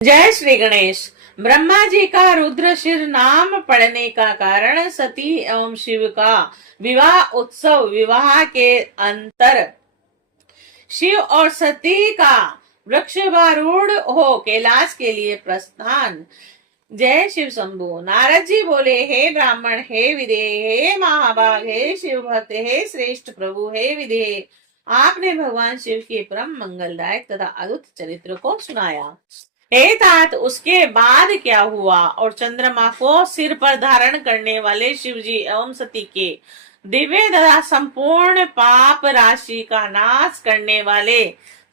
जय श्री गणेश। ब्रह्मा जी का रुद्रशिर नाम पड़ने का कारण सती एवं शिव का विवाह उत्सव। विवाह के अंतर शिव और सती का वृक्षारूढ़ हो कैलाश के लिए प्रस्थान। जय शिव शंभु। नारद जी बोले, हे ब्राह्मण, हे विदेह, हे महाभाग, हे शिव भक्त, हे श्रेष्ठ प्रभु, हे विदेह, आपने भगवान शिव के परम मंगलदायक तथा अद्भुत चरित्र को सुनाया। हे तात, उसके बाद क्या हुआ? और चंद्रमा को सिर पर धारण करने वाले शिव जी एवं सती के दिव्य तथा संपूर्ण पाप राशि का नाश करने वाले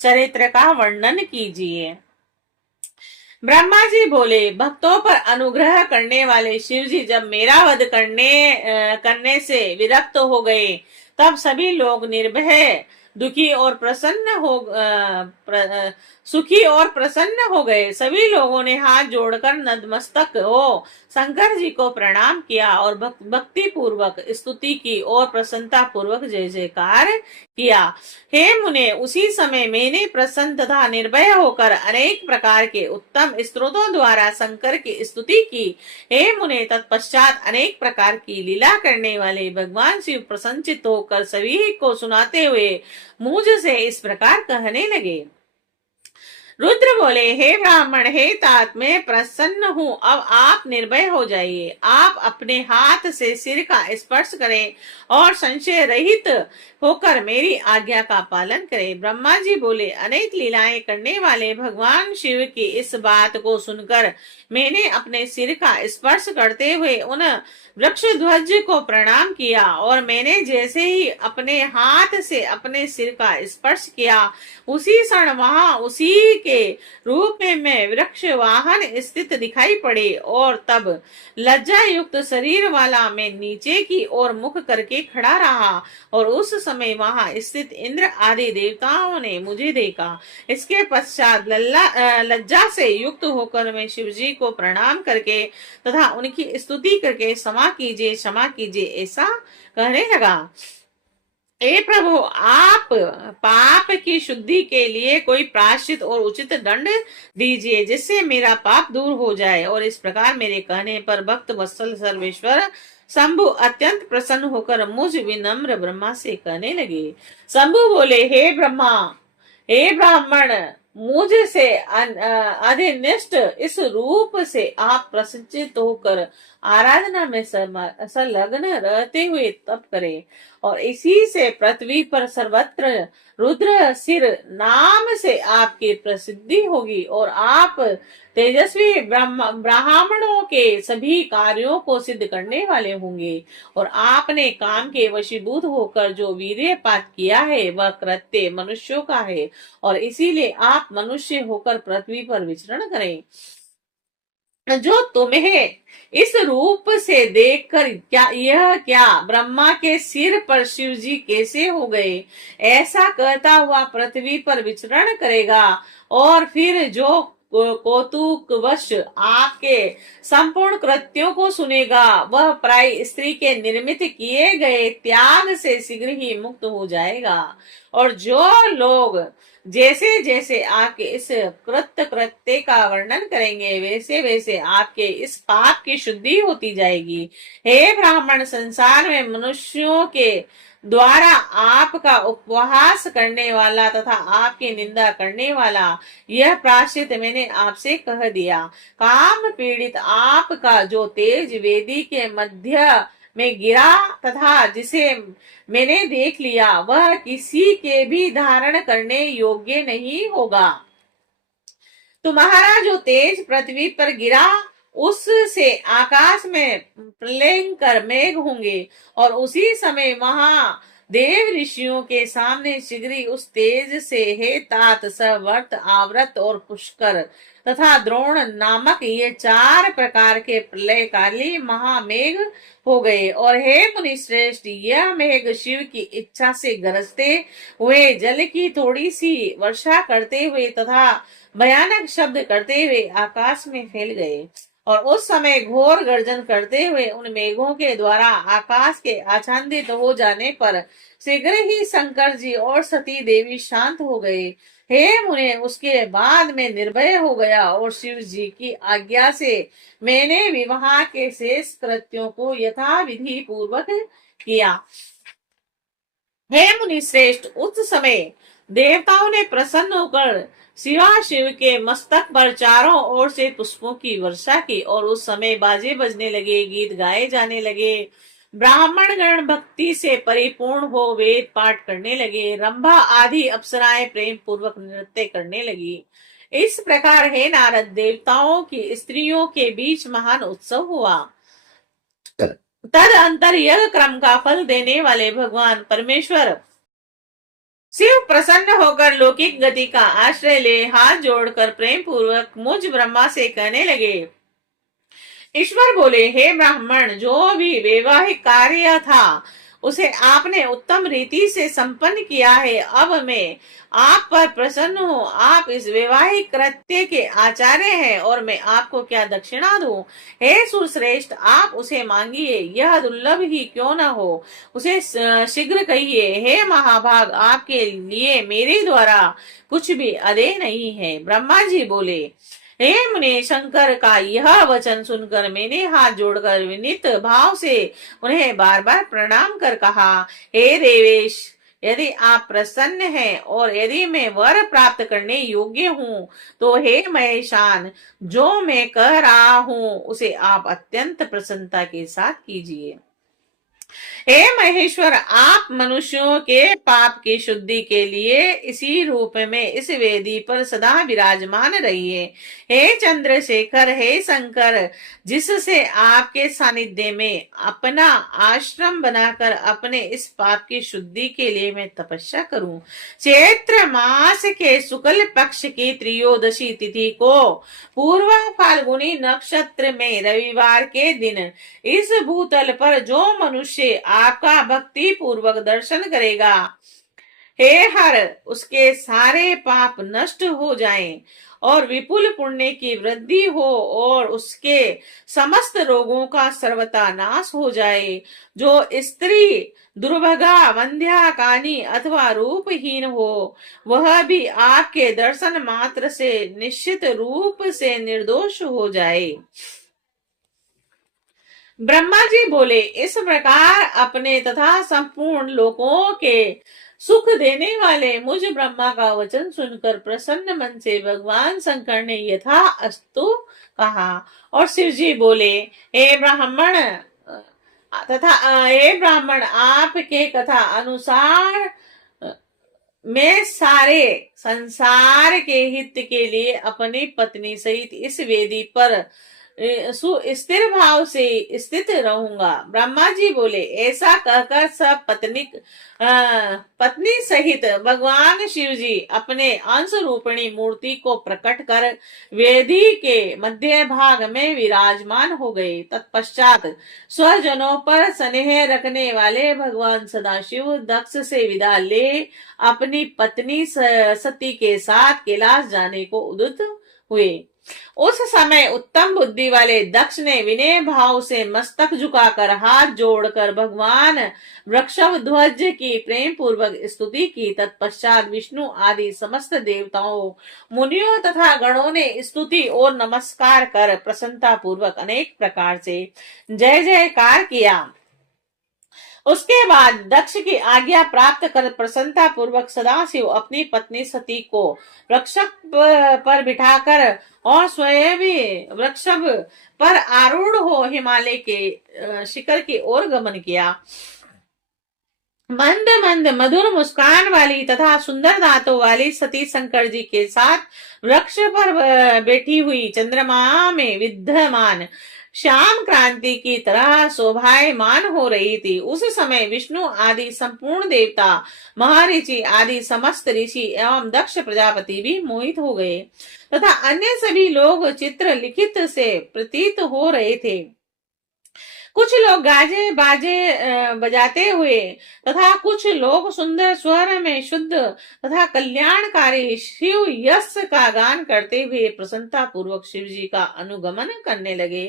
चरित्र का वर्णन कीजिए। ब्रह्मा जी बोले, भक्तों पर अनुग्रह करने वाले शिव जी जब मेरा वध करने से विरक्त हो गए, तब सभी लोग निर्भय दुखी और सुखी और प्रसन्न हो गए। सभी लोगों ने हाथ जोड़कर नतमस्तक हो शंकर जी को प्रणाम किया और भक्ति पूर्वक स्तुति की और प्रसन्नता पूर्वक जय जयकार किया। हे मुने, उसी समय मैंने प्रसन्न तथा निर्भय होकर अनेक प्रकार के उत्तम स्तोत्रों द्वारा शंकर की स्तुति की। हे मुने, तत्पश्चात अनेक प्रकार की लीला करने वाले भगवान शिव प्रसन्नचित्त होकर सभी को सुनाते हुए मुझ से इस प्रकार कहने लगे। रुद्र बोले, हे ब्राह्मण, हे तात, मैं प्रसन्न हूँ। अब आप निर्भय हो जाइए। आप अपने हाथ से सिर का स्पर्श करें और संशय रहित होकर मेरी आज्ञा का पालन करें। ब्रह्मा जी बोले, अनेक लीलाएं करने वाले भगवान शिव की इस बात को सुनकर मैंने अपने सिर का स्पर्श करते हुए उन वृक्ष ध्वज को प्रणाम किया और मैंने जैसे ही अपने हाथ से अपने सिर का स्पर्श किया, उसी क्षण वहां उसी के रूप में मैं वृक्ष वाहन स्थित दिखाई पड़े और तब लज्जा युक्त शरीर वाला मैं नीचे की ओर मुख करके खड़ा रहा और उस समय वहां स्थित इंद्र आदि देवताओं ने मुझे देखा। इसके पश्चात लज्जा से युक्त होकर मैं शिव जी को प्रणाम करके तथा उनकी स्तुति करके क्षमा कीजिए ऐसा कहने लगा। हे प्रभु, आप पाप की शुद्धि के लिए कोई प्रायश्चित और उचित दंड दीजिए जिससे मेरा पाप दूर हो जाए। और इस प्रकार मेरे कहने पर भक्त वत्सल सर्वेश्वर शंभु अत्यंत प्रसन्न होकर मुझ विनम्र ब्रह्मा से कहने लगे। शंभु बोले, हे ब्रह्मा, हे ब्राह्मण, मुझ से अधिनिष्ठ इस रूप से आप प्रसन्नचित्त होकर आराधना में संलग्न रहते हुए तप करें और इसी से पृथ्वी पर सर्वत्र रुद्र सिर नाम से आपकी प्रसिद्धि होगी और आप तेजस्वी ब्राह्मणों के सभी कार्यों को सिद्ध करने वाले होंगे। और आपने काम के वशीभूत होकर जो वीर्यपात किया है वह कृत्य मनुष्यों का है और इसीलिए आप मनुष्य होकर पृथ्वी पर विचरण करें। जो तुम्हें इस रूप से देखकर क्या ब्रह्मा के सिर पर शिव जी कैसे हो गए, ऐसा कहता हुआ पृथ्वी पर विचरण करेगा और फिर जो कौतुकवश आपके संपूर्ण कृत्यों को सुनेगा वह प्राय स्त्री के निर्मित किए गए त्याग से शीघ्र ही मुक्त हो जाएगा। और जो लोग जैसे जैसे आपके इस कृत्य का वर्णन करेंगे वैसे वैसे आपके इस पाप की शुद्धि होती जाएगी। हे ब्राह्मण, संसार में मनुष्यों के द्वारा आपका उपहास करने वाला तथा आपकी निंदा करने वाला यह प्रायश्चित मैंने आपसे कह दिया। काम पीड़ित आपका जो तेज वेदी के मध्य में गिरा तथा जिसे मैंने देख लिया वह किसी के भी धारण करने योग्य नहीं होगा। तुम्हारा जो तेज पृथ्वी पर गिरा उससे आकाश में प्रलयंकर मेघ होंगे और उसी समय वहां देव ऋषियों के सामने शीघ्र उस तेज से हे तात, सवर्त, आवृत और पुष्कर तथा द्रोण नामक ये 4 प्रकार के प्रलयकाली महामेघ हो गए। और हे मुनि श्रेष्ठ, यह मेघ शिव की इच्छा से गरजते हुए जल की थोड़ी सी वर्षा करते हुए तथा भयानक शब्द करते हुए आकाश में फैल गए और उस समय घोर गर्जन करते हुए उन मेघों के द्वारा आकाश के आच्छादित हो जाने पर शीघ्र ही शंकर जी और सती देवी शांत हो गए। हे मुने, उसके बाद में निर्भय हो गया और शिव जी की आज्ञा से मैंने विवाह के शेष कृत्यों को यथा विधि पूर्वक किया। हे मुनि श्रेष्ठ, उस समय देवताओं ने प्रसन्न होकर शिव के मस्तक पर चारों ओर से पुष्पों की वर्षा की और उस समय बाजे बजने लगे, गीत गाए जाने लगे। ब्राह्मण गण भक्ति से परिपूर्ण हो वेद पाठ करने लगे। रंभा आदि अप्सराएं प्रेम पूर्वक नृत्य करने लगी। इस प्रकार हे नारद, देवताओं की स्त्रियों के बीच महान उत्सव हुआ। तद अंतर यज्ञ क्रम का फल देने वाले भगवान परमेश्वर शिव प्रसन्न होकर लौकिक गति का आश्रय ले हाथ जोड़कर प्रेम पूर्वक मुझ ब्रह्मा से कहने लगे। ईश्वर बोले, हे ब्राह्मण, जो भी वैवाहिक कार्य था उसे आपने उत्तम रीति से संपन्न किया है। अब मैं आप पर प्रसन्न हूँ। आप इस वैवाहिक कृत्य के आचार्य हैं और मैं आपको क्या दक्षिणा दूं? हे सुरश्रेष्ठ, आप उसे मांगिए, यह दुर्लभ ही क्यों न हो, उसे शीघ्र कहिए। हे महाभाग, आपके लिए मेरे द्वारा कुछ भी अदेय नहीं है। ब्रह्मा जी बोले, हे मुने, शंकर का यह वचन सुनकर मैंने हाथ जोड़कर विनीत भाव से उन्हें बार बार प्रणाम कर कहा, हे देवेश, यदि आप प्रसन्न हैं और यदि मैं वर प्राप्त करने योग्य हूँ तो हे महेशान, जो मैं कह रहा हूँ उसे आप अत्यंत प्रसन्नता के साथ कीजिए। हे महेश्वर, आप मनुष्यों के पाप की शुद्धि के लिए इसी रूप में इस वेदी पर सदा विराजमान रहिए। हे चंद्रशेखर, हे शंकर, जिससे आपके सानिध्य में अपना आश्रम बनाकर अपने इस पाप की शुद्धि के लिए मैं तपस्या करूं। चैत्र मास के शुक्ल पक्ष की त्रयोदशी तिथि को पूर्व फाल्गुनी नक्षत्र में रविवार के दिन इस भूतल पर जो मनुष्य आपका भक्ति पूर्वक दर्शन करेगा, हे हर, उसके सारे पाप नष्ट हो जाएं और विपुल पुण्य की वृद्धि हो और उसके समस्त रोगों का सर्वथा नाश हो जाए। जो स्त्री दुर्भगा, वंध्या, कानी अथवा रूपहीन हो, वह भी आपके दर्शन मात्र से निश्चित रूप से निर्दोष हो जाए। ब्रह्मा जी बोले, इस प्रकार अपने तथा संपूर्ण लोकों के सुख देने वाले मुझ ब्रह्मा का वचन सुनकर प्रसन्न मन से भगवान शंकर ने यथा अस्तु कहा और शिव जी बोले, हे ब्राह्मण आपके कथा अनुसार मैं सारे संसार के हित के लिए अपनी पत्नी सहित इस वेदी पर सुस्थिर भाव से स्थित रहूंगा। ब्रह्मा जी बोले, ऐसा कहकर सब पत्नी सहित भगवान शिव जी अपने अंश रूपिणी मूर्ति को प्रकट कर वेदी के मध्य भाग में विराजमान हो गए। तत्पश्चात स्वजनों पर स्नेह रखने वाले भगवान सदाशिव दक्ष से विदा ले अपनी पत्नी सती के साथ कैलाश जाने को उद्युक्त हुए। उस समय उत्तम बुद्धि वाले दक्ष ने विनय भाव से मस्तक झुकाकर हाथ जोड़कर भगवान वृषभ ध्वज की प्रेम पूर्वक स्तुति की। तत्पश्चात विष्णु आदि समस्त देवताओं, मुनियों तथा गणों ने स्तुति और नमस्कार कर प्रसन्नता पूर्वक अनेक प्रकार से जय जयकार किया। उसके बाद दक्ष की आज्ञा प्राप्त कर प्रसन्नता पूर्वक सदाशिव अपनी पत्नी सती को वृषभ पर बिठाकर और स्वयं भी वृषभ पर आरूढ़ हो हिमालय के शिखर की ओर गमन किया। मंद मंद मधुर मुस्कान वाली तथा सुंदर दांतों वाली सती शंकर जी के साथ वृक्ष पर बैठी हुई चंद्रमा में विद्यमान श्याम क्रांति की तरह शोभायमान हो रही थी। उस समय विष्णु आदि संपूर्ण देवता, महर्षि आदि समस्त ऋषि एवं दक्ष प्रजापति भी मोहित हो गए तथा अन्य सभी लोग चित्र लिखित से प्रतीत हो रहे थे। कुछ लोग गाजे बाजे बजाते हुए तथा कुछ लोग सुंदर स्वर में शुद्ध तथा कल्याणकारी शिव यश का गान करते हुए प्रसन्नता पूर्वक शिव जी का अनुगमन करने लगे।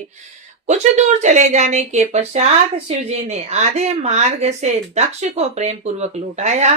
कुछ दूर चले जाने के पश्चात शिव जी ने आधे मार्ग से दक्ष को प्रेम पूर्वक लौटाया।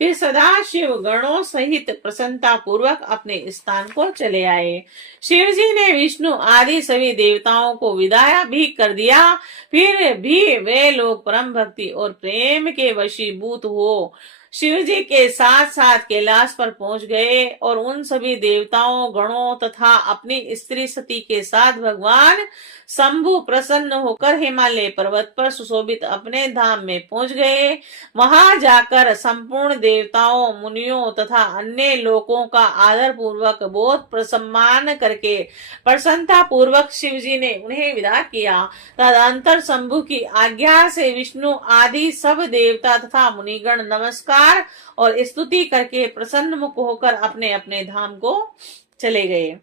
फिर सदा शिव गणों सहित प्रसन्नता पूर्वक अपने स्थान को चले आए। शिव जी ने विष्णु आदि सभी देवताओं को विदाया भी कर दिया। फिर भी वे लोग परम भक्ति और प्रेम के वशीभूत हो शिव जी के साथ साथ कैलाश पर पहुंच गए और उन सभी देवताओं गणों तथा अपनी स्त्री सती के साथ भगवान शंभु प्रसन्न होकर हिमालय पर्वत पर सुशोभित अपने धाम में पहुंच गए। वहां जाकर संपूर्ण देवताओं मुनियों तथा अन्य लोगों का आदर पूर्वक बहुत सम्मान करके प्रसन्नता पूर्वक शिव जी ने उन्हें विदा किया। तदंतर शंभु की आज्ञा से विष्णु आदि सब देवता तथा मुनिगण नमस्कार और स्तुति करके प्रसन्न मुख होकर अपने अपने धाम को चले गए।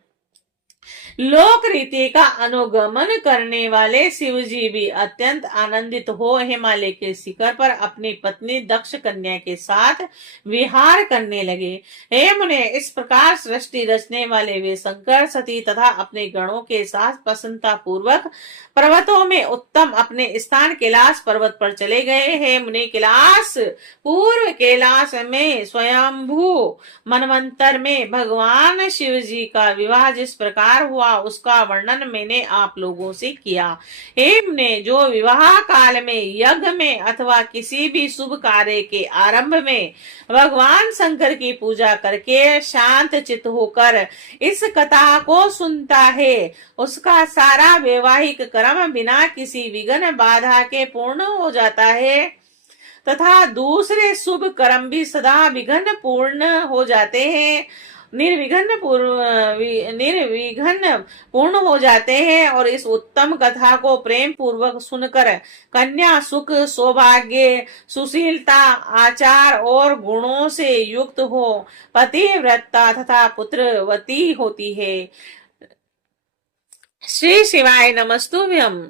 लोक रीति का अनुगमन करने वाले शिव जी भी अत्यंत आनंदित हो हिमालय के शिखर पर अपनी पत्नी दक्ष कन्या के साथ विहार करने लगे। हे मुने, इस प्रकार सृष्टि रचने वाले वे शंकर सती तथा अपने गणों के साथ प्रसन्नता पूर्वक पर्वतों में उत्तम अपने स्थान कैलाश पर्वत पर चले गए। हे मुने, कैलाश पूर्व कैलाश में स्वयंभू मनवंतर में भगवान शिव जी का विवाह जिस प्रकार हुआ उसका वर्णन मैंने आप लोगों से किया। हे मुने, जो विवाह काल में यज्ञ में अथवा किसी भी शुभ कार्य के आरंभ में भगवान शंकर की पूजा करके शांत चित्त होकर इस कथा को सुनता है उसका सारा वैवाहिक कर्म बिना किसी विघ्न बाधा के पूर्ण हो जाता है तथा दूसरे शुभ कर्म भी सदा विघ्न पूर्ण हो जाते हैं, निर्विघ्न पूर्ण हो जाते हैं। और इस उत्तम कथा को प्रेम पूर्वक सुनकर कन्या सुख सौभाग्य सुशीलता आचार और गुणों से युक्त हो पतिव्रता तथा पुत्रवती होती है। श्री शिवाय नमस्तुभ्यम्।